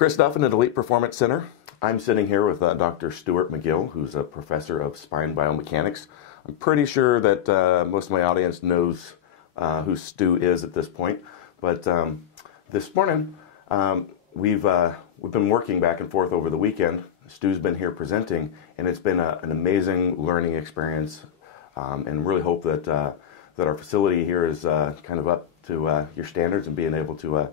Chris Duffin at Elite Performance Center. I'm sitting here with Dr. Stuart McGill, who's a professor of spine biomechanics. I'm pretty sure that most of my audience knows who Stu is at this point, but this morning we've been working back and forth over the weekend. Stu's been here presenting, and it's been an amazing learning experience, and really hope that that our facility here is kind of up to your standards and being able to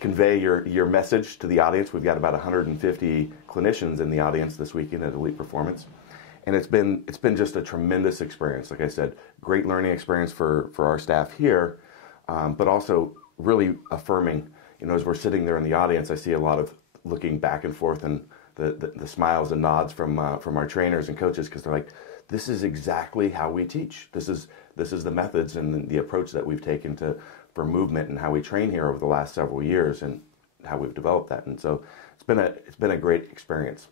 convey your message to the audience. We've got about 150 clinicians in the audience this weekend at Elite Performance, and it's been just a tremendous experience. Like I said, great learning experience for our staff here, but also really affirming. You know, as we're sitting there in the audience, I see a lot of looking back and forth and the smiles and nods from our trainers and coaches, because they're like, this is exactly how we teach. This is the methods and the approach that we've taken for movement and how we train here over the last several years and how we've developed that. And so it's been a great experience.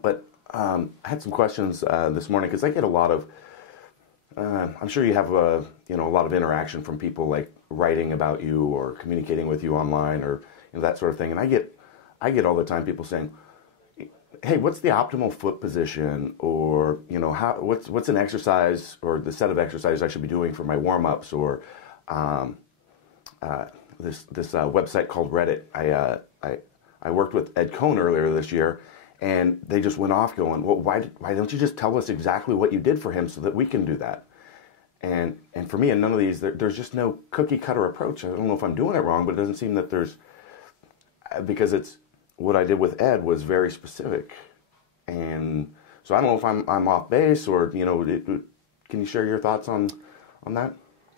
But I had some questions this morning, because I get a lot of I'm sure you have a lot of interaction from people like writing about you or communicating with you online or that sort of thing. And I get all the time people saying, hey, what's the optimal foot position, or what's an exercise or the set of exercises I should be doing for my warm-ups, or this website called Reddit. I worked with Ed Cohn earlier this year, and they just went off going, well, why don't you just tell us exactly what you did for him so that we can do that? And for me, in none of these, there's just no cookie cutter approach. I don't know if I'm doing it wrong, but it doesn't seem that there's, because it's what I did with Ed was very specific. And so I don't know if I'm off base, or can you share your thoughts on that?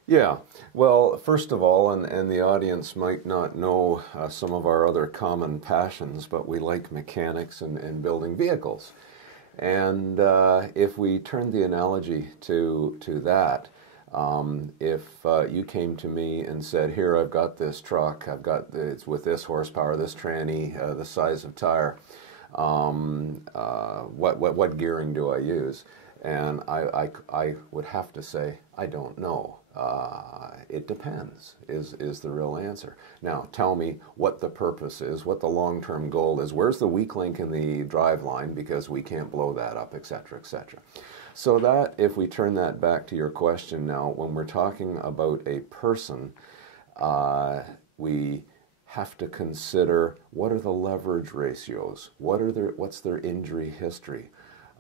Yeah, well, first of all, and the audience might not know some of our other common passions, but we like mechanics and building vehicles. And if we turn the analogy to that, if you came to me and said, here, I've got this truck, it's with this horsepower, this tranny, this size of tire, what gearing do I use? And I would have to say, I don't know. It depends, is the real answer. Now, tell me what the purpose is, what the long-term goal is, where's the weak link in the drive line, because we can't blow that up, etc., etc. So that, if we turn that back to your question now, when we're talking about a person, we have to consider, what are the leverage ratios? What's their injury history?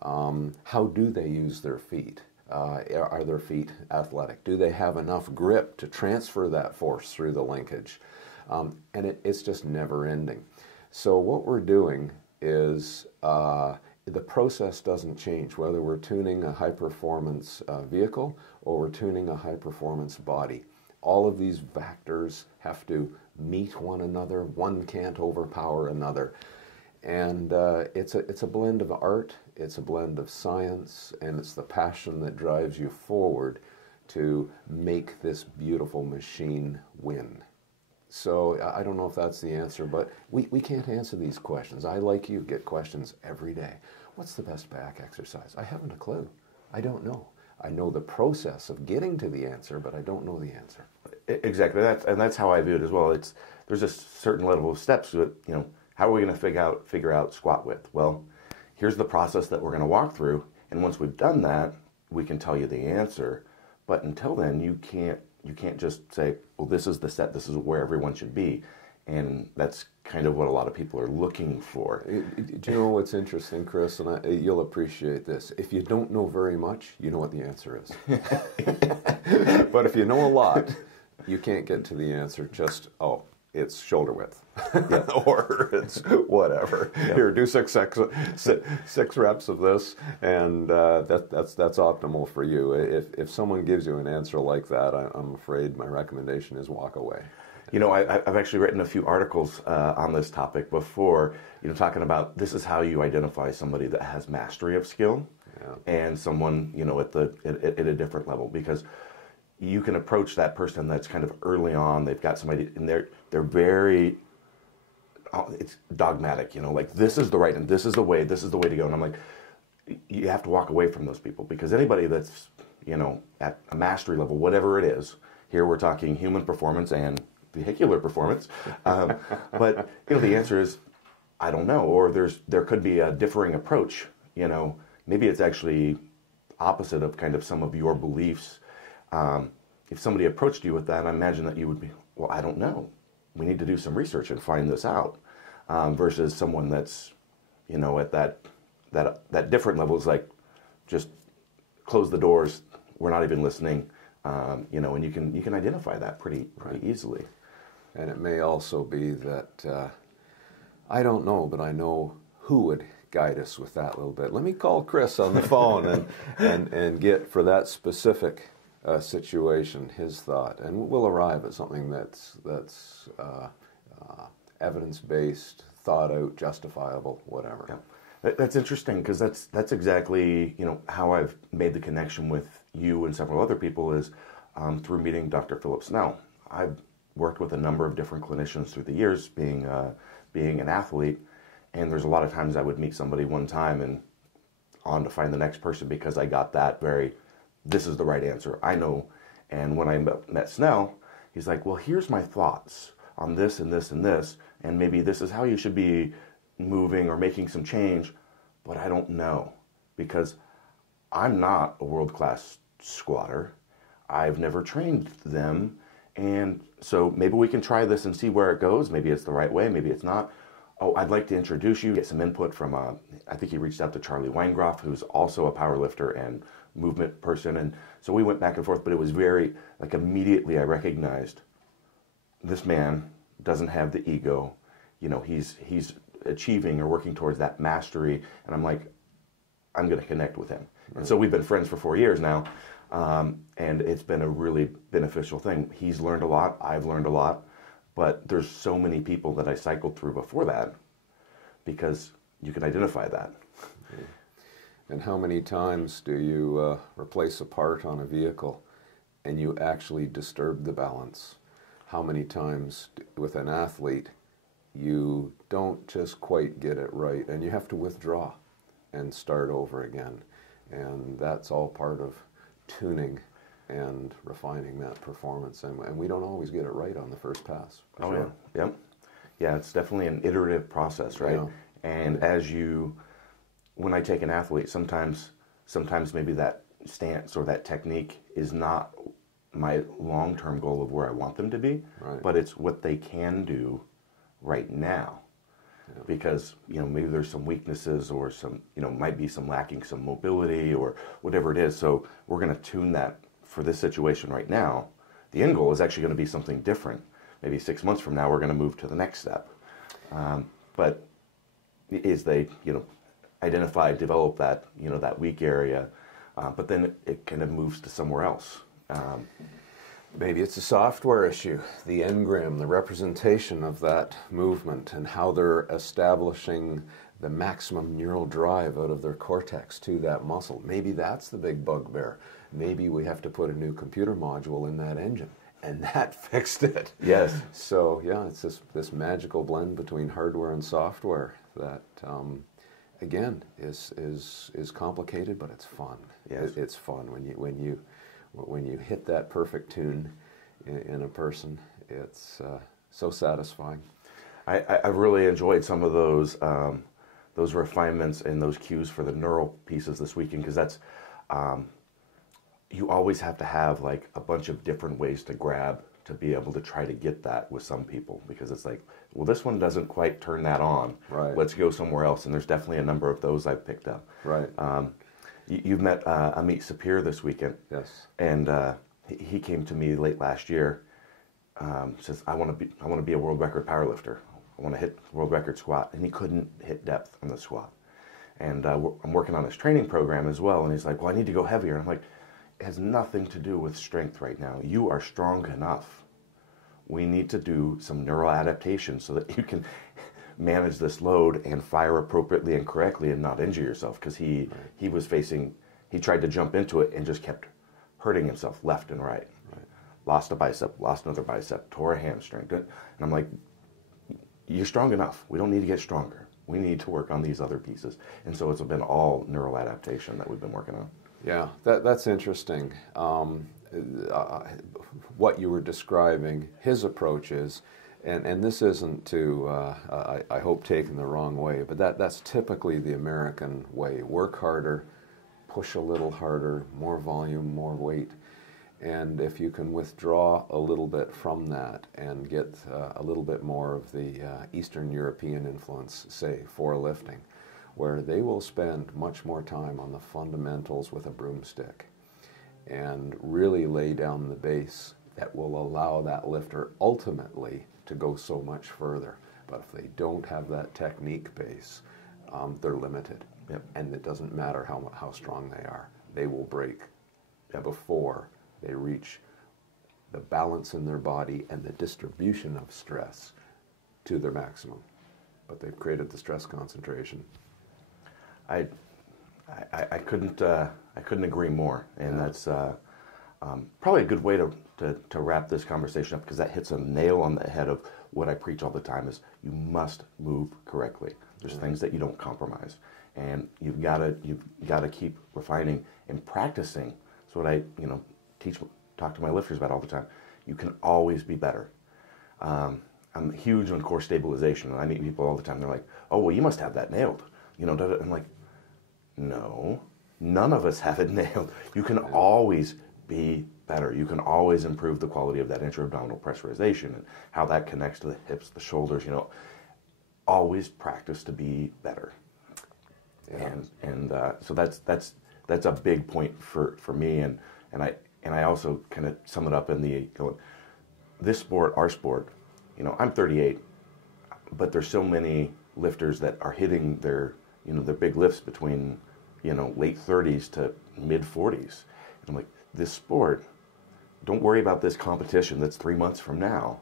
How do they use their feet? Are their feet athletic? Do they have enough grip to transfer that force through the linkage? And it's just never ending. So what we're doing is the process doesn't change, whether we're tuning a high-performance vehicle or we're tuning a high-performance body. All of these factors have to meet one another. One can't overpower another. And it's a blend of art, it's a blend of science, and it's the passion that drives you forward to make this beautiful machine win. So I don't know if that's the answer, but we can't answer these questions. I, like you, get questions every day. What's the best back exercise? I haven't a clue. I don't know. I know the process of getting to the answer, but I don't know the answer. Exactly, that's how I view it as well. There's a certain level of steps to it. How are we going to figure out squat width? Well, here's the process that we're going to walk through, and once we've done that, we can tell you the answer. But until then, you can't just say, well, this is the set, this is where everyone should be. And that's kind of what a lot of people are looking for. Do you know what's interesting, Chris? And you'll appreciate this. If you don't know very much, you know what the answer is. But if you know a lot, you can't get to the answer just, it's shoulder width, or it's whatever. Yeah. Here, do six reps of this, and that's optimal for you. If someone gives you an answer like that, I'm afraid my recommendation is walk away. I've actually written a few articles on this topic before, talking about this is how you identify somebody that has mastery of skill, and someone, at a different level, because you can approach that person that's kind of early on. They've got somebody, and they're very, it's dogmatic, like this is the right, and this is the way to go. And I'm like, you have to walk away from those people, because anybody that's, at a mastery level, whatever it is, here we're talking human performance and vehicular performance. But the answer is, I don't know. Or there could be a differing approach. Maybe it's actually opposite of kind of some of your beliefs. If somebody approached you with that, I imagine that you would be, well, I don't know. We need to do some research and find this out. Versus someone that's, at that different level is like, just close the doors. We're not even listening. And you can identify that pretty easily. And it may also be that I don't know, but I know who would guide us with that a little bit. Let me call Chris on the phone and get for that specific situation his thought, and we'll arrive at something that's evidence-based, thought out, justifiable, whatever. Yeah. That's interesting because that's exactly how I've made the connection with you and several other people is through meeting Dr. Philip Snell. I've worked with a number of different clinicians through the years, being an athlete, and there's a lot of times I would meet somebody one time and on to find the next person because I got that this is the right answer, I know. And when I met Snell, he's like, well, here's my thoughts on this and this and this, and maybe this is how you should be moving or making some change, but I don't know because I'm not a world-class squatter. I've never trained them, and so maybe we can try this and see where it goes. Maybe it's the right way, maybe it's not. Oh, I'd like to introduce you, get some input from, I think he reached out to Charlie Weingroff, who's also a power lifter and movement person, and so we went back and forth, but it was very, immediately I recognized this man doesn't have the ego, he's achieving or working towards that mastery, and I'm like, I'm going to connect with him. Right. And so we've been friends for 4 years now, and it's been a really beneficial thing. He's learned a lot, I've learned a lot, but there's so many people that I cycled through before that because you can identify that. And how many times do you replace a part on a vehicle and you actually disturb the balance? How many times with an athlete you don't just quite get it right and you have to withdraw and start over again? And that's all part of tuning and refining that performance. And we don't always get it right on the first pass. Oh, sure. Yeah. Yeah, it's definitely an iterative process, right? Yeah. And when I take an athlete, sometimes maybe that stance or that technique is not my long-term goal of where I want them to be, right, but it's what they can do right now. Yeah. Because, maybe there's some weaknesses or some, might be some lacking some mobility or whatever it is. So we're going to tune that for this situation right now. The end goal is actually going to be something different. Maybe 6 months from now, we're going to move to the next step. But is they, identify, develop that, that weak area, but then it kind of moves to somewhere else. Maybe it's a software issue, the engram, the representation of that movement and how they're establishing the maximum neural drive out of their cortex to that muscle. Maybe that's the big bugbear. Maybe we have to put a new computer module in that engine, and that fixed it. Yes. So yeah, it's this magical blend between hardware and software that again is complicated, but it's fun. Yes. It's fun when you hit that perfect tune in a person. It's so satisfying. I've really enjoyed some of those refinements and those cues for the neural pieces this weekend, because that's you always have to have a bunch of different ways to grab to be able to try to get that with some people, because it's like, well, this one doesn't quite turn that on. Right. Let's go somewhere else. And there's definitely a number of those I've picked up. Right. You've met Amit Sapir this weekend. Yes. And he came to me late last year. Says, I want to be a world record powerlifter. I want to hit world record squat. And he couldn't hit depth on the squat. And I'm working on his training program as well. And he's like, well, I need to go heavier. And I'm like, it has nothing to do with strength right now. You are strong enough. We need to do some neural adaptation so that you can manage this load and fire appropriately and correctly and not injure yourself, because he tried to jump into it and just kept hurting himself left and right. Lost a bicep, lost another bicep, tore a hamstring. And I'm like, you're strong enough. We don't need to get stronger. We need to work on these other pieces. And so it's been all neural adaptation that we've been working on. Yeah, that's interesting. what you were describing, his approach is, and this isn't to, I hope, taken the wrong way, but that's typically the American way. Work harder, push a little harder, more volume, more weight. And if you can withdraw a little bit from that and get a little bit more of the Eastern European influence, say, for lifting, where they will spend much more time on the fundamentals with a broomstick and really lay down the base that will allow that lifter ultimately to go so much further. But if they don't have that technique base, they're limited. Yep. And it doesn't matter how strong they are. They will break before they reach the balance in their body and the distribution of stress to their maximum. But they've created the stress concentration. I couldn't agree more, and that's probably a good way to wrap this conversation up, because that hits a nail on the head of what I preach all the time: is you must move correctly. There's things that you don't compromise, and you've got to keep refining and practicing. That's what I talk to my lifters about all the time. You can always be better. I'm huge on core stabilization, and I meet people all the time. They're like, "Oh, well, you must have that nailed." I'm like, no, none of us have it nailed. You can always be better. You can always improve the quality of that intra-abdominal pressurization and how that connects to the hips, the shoulders. Always practice to be better. Yeah. And so that's a big point for me. And I also kind of sum it up in this sport, our sport. I'm 38, but there's so many lifters that are hitting their big lifts between late 30s to mid 40s. And I'm like, this sport, don't worry about this competition that's 3 months from now.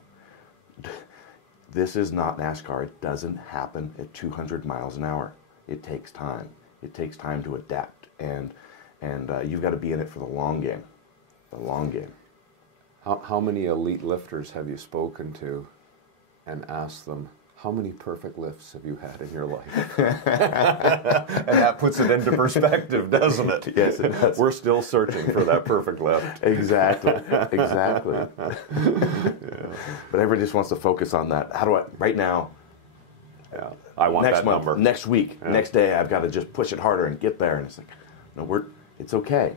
This is not NASCAR. It doesn't happen at 200 miles an hour. It takes time. It takes time to adapt, and you've got to be in it for the long game. The long game. How many elite lifters have you spoken to and asked them, how many perfect lifts have you had in your life? And that puts it into perspective, doesn't it? Yes, it does. We're still searching for that perfect lift. Exactly. Yeah. But everybody just wants to focus on that. How do I, right now, I want next that month, number. next week, next day, I've got to just push it harder and get there. And it's like, no, it's okay.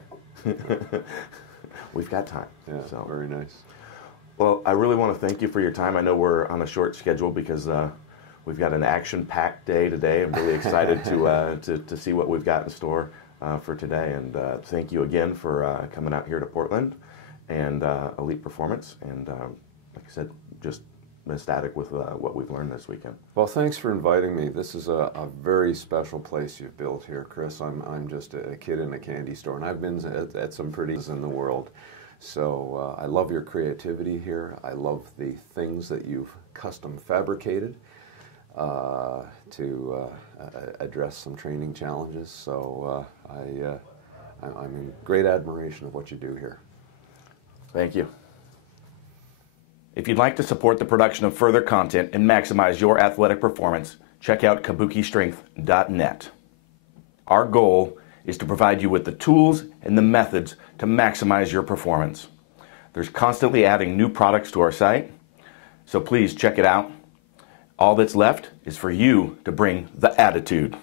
We've got time. Yeah, so very nice. Well, I really want to thank you for your time. I know we're on a short schedule because we've got an action-packed day today. I'm really excited to see what we've got in store for today. And thank you again for coming out here to Portland and Elite Performance. And like I said, just ecstatic with what we've learned this weekend. Well, thanks for inviting me. This is a very special place you've built here, Chris. I'm just a kid in a candy store, and I've been at some pretty in the world. So I love your creativity here. I love the things that you've custom fabricated to address some training challenges. So I'm in great admiration of what you do here. Thank you. If you'd like to support the production of further content and maximize your athletic performance, check out kabukistrength.net. Our goal is to provide you with the tools and the methods to maximize your performance. There's constantly adding new products to our site, so please check it out. All that's left is for you to bring the attitude.